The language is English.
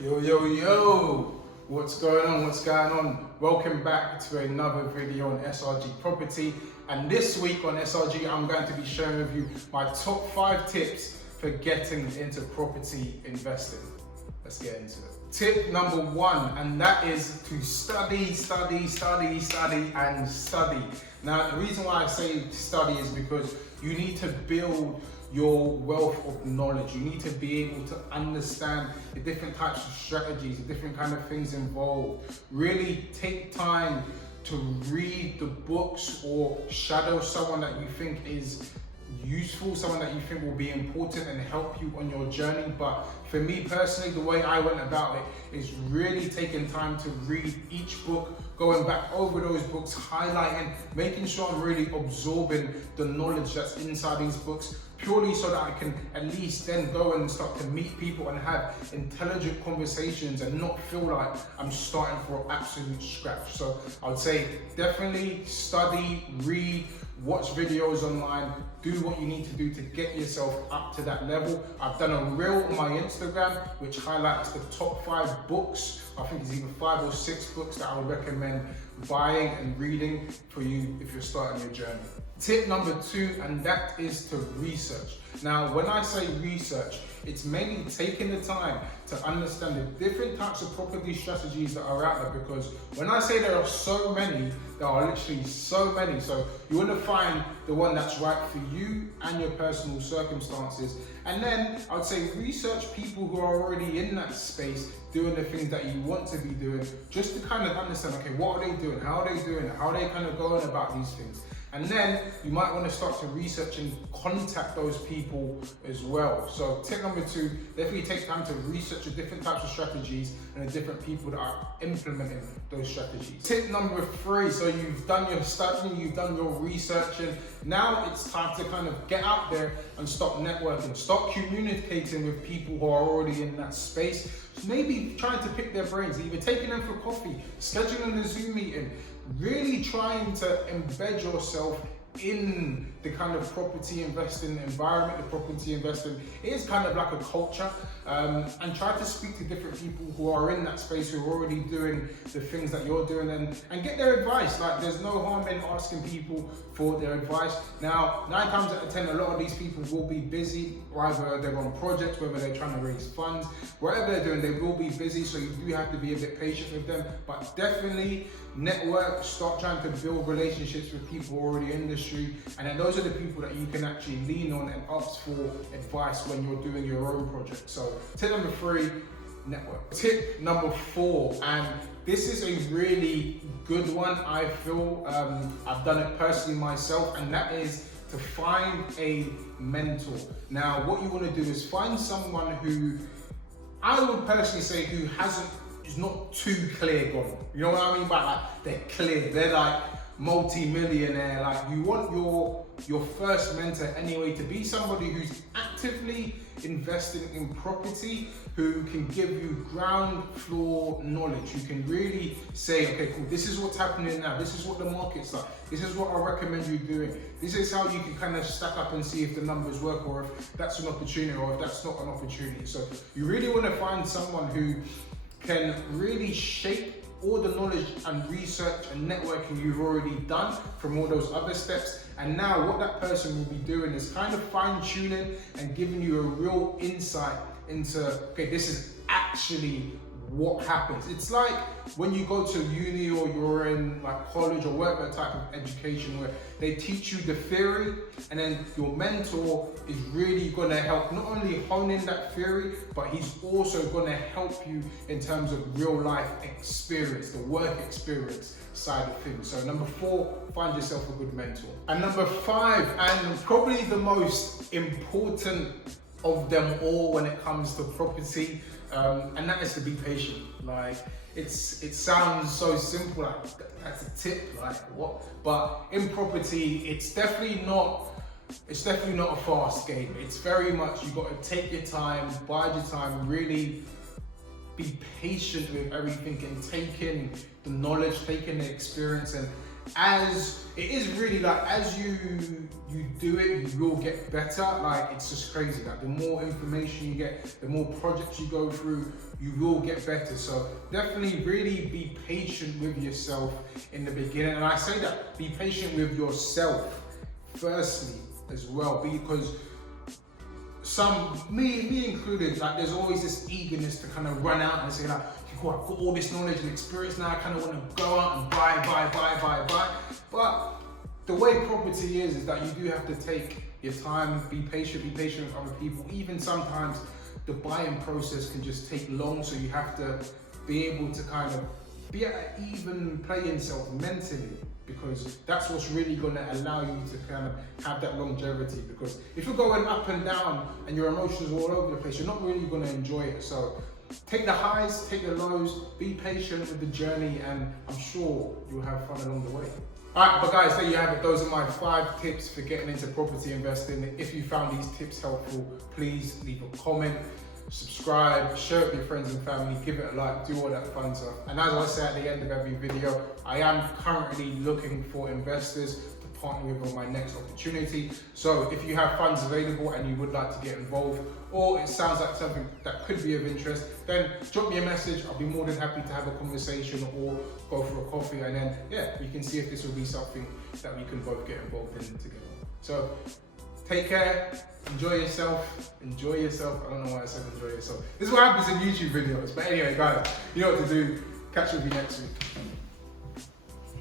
Yo, yo, yo! What's going on? What's going on? Welcome back to another video on SRG Property. And this week on SRG, I'm going to be sharing with you my top 5 tips for getting into property investing. Let's get into it. Tip number 1, and that is to study, and study. Now, the reason why I say study is because you need to build your wealth of knowledge. You need to be able to understand the different types of strategies, the different kind of things involved. Really take time to read the books or shadow someone that you think is useful, someone that you think will be important and help you on your journey. But for me personally, the way I went about it is really taking time to read each book, going back over those books, highlighting, making sure I'm really absorbing the knowledge that's inside these books, purely so that I can at least then go and start to meet people and have intelligent conversations and not feel like I'm starting from absolute scratch. So I would say definitely study, read, watch videos online, do what you need to do to get yourself up to that level. I've done a reel on my Instagram which highlights the top 5 books. I think it's either 5 or 6 books that I would recommend buying and reading for you if you're starting your journey. Tip number 2, and that is to research. Now, when I say research, it's mainly taking the time to understand the different types of property strategies that are out there, because when I say there are so many, there are literally so many. So you want to find the one that's right for you and your personal circumstances. And then I would say research people who are already in that space doing the things that you want to be doing, just to kind of understand, okay, what are they doing? How are they doing it? How are they kind of going about these things? And then you might want to start to research and contact those people as well. So tip number 2, definitely take time to research the different types of strategies and the different people that are implementing those strategies. Tip number 3, so you've done your studying, you've done your researching. Now it's time to kind of get out there and start networking, start communicating with people who are already in that space. So maybe trying to pick their brains, either taking them for coffee, scheduling a Zoom meeting, really trying to embed yourself in the kind of property investing environment. The property investing is kind of like a culture, and try to speak to different people who are in that space, who are already doing the things that you're doing, and get their advice. Like, there's no harm in asking people for their advice. Now, 9 times out of 10, a lot of these people will be busy, either they're on projects, whether they're trying to raise funds, whatever they're doing, they will be busy, so you do have to be a bit patient with them. But definitely network, start trying to build relationships with people already in the industry, and then those are the people that you can actually lean on and ask for advice when you're doing your own project. So tip number 3, network. Tip number 4, and this is a really good one, I feel. I've done it personally myself, and that is to find a mentor. Now, what you want to do is find someone who, I would personally say, who is not too clear gone. You know what I mean by, like, they're clear, they're like multi-millionaire. Like, you want your first mentor anyway to be somebody who's actively investing in property, who can give you ground floor knowledge, who can really say, okay, cool, this is what's happening now, this is what the market's like, this is what I recommend you doing, this is how you can kind of stack up and see if the numbers work, or if that's an opportunity, or if that's not an opportunity. So you really want to find someone who can really shape all the knowledge and research and networking you've already done from all those other steps. And now what that person will be doing is kind of fine-tuning and giving you a real insight into, okay, this is actually what happens. It's like when you go to uni, or you're in like college or whatever type of education, where they teach you the theory, and then your mentor is really going to help not only hone in that theory, but he's also going to help you in terms of real life experience, the work experience side of things. So number 4, find yourself a good mentor. And number 5, and probably the most important of them all when it comes to property, and that is to be patient. Like, it sounds so simple, like that's a tip, like what? But in property, it's definitely not a fast game. It's very much, you got to take your time, bide your time, really be patient with everything, and take in the knowledge, take in the experience, as it is really like, as you do it, you will get better. Like, it's just crazy. Like, the more information you get, the more projects you go through, you will get better. So definitely really be patient with yourself in the beginning. And I say that, be patient with yourself firstly as well, because me included, like, there's always this eagerness to kind of run out and say like, I've got all this knowledge and experience now, I kind of want to go out and buy. But the way property is that you do have to take your time, be patient with other people. Even sometimes the buying process can just take long, so you have to be able to kind of be at an even playing self mentally, because that's what's really going to allow you to kind of have that longevity. Because if you're going up and down and your emotions are all over the place, you're not really going to enjoy it. So take the highs, take the lows, be patient with the journey, and I'm sure you'll have fun along the way. Alright, but guys, there you have it. Those are my 5 tips for getting into property investing. If you found these tips helpful, please leave a comment, subscribe, share it with your friends and family, give it a like, do all that fun stuff. And as I say at the end of every video, I am currently looking for investors to partner with on my next opportunity. So if you have funds available and you would like to get involved, or it sounds like something that could be of interest, then drop me a message. I'll be more than happy to have a conversation or go for a coffee, and then we can see if this will be something that we can both get involved in together. So take care, enjoy yourself. I don't know why I said enjoy yourself. This is what happens in YouTube videos. But anyway, guys, you know what to do. Catch you next week.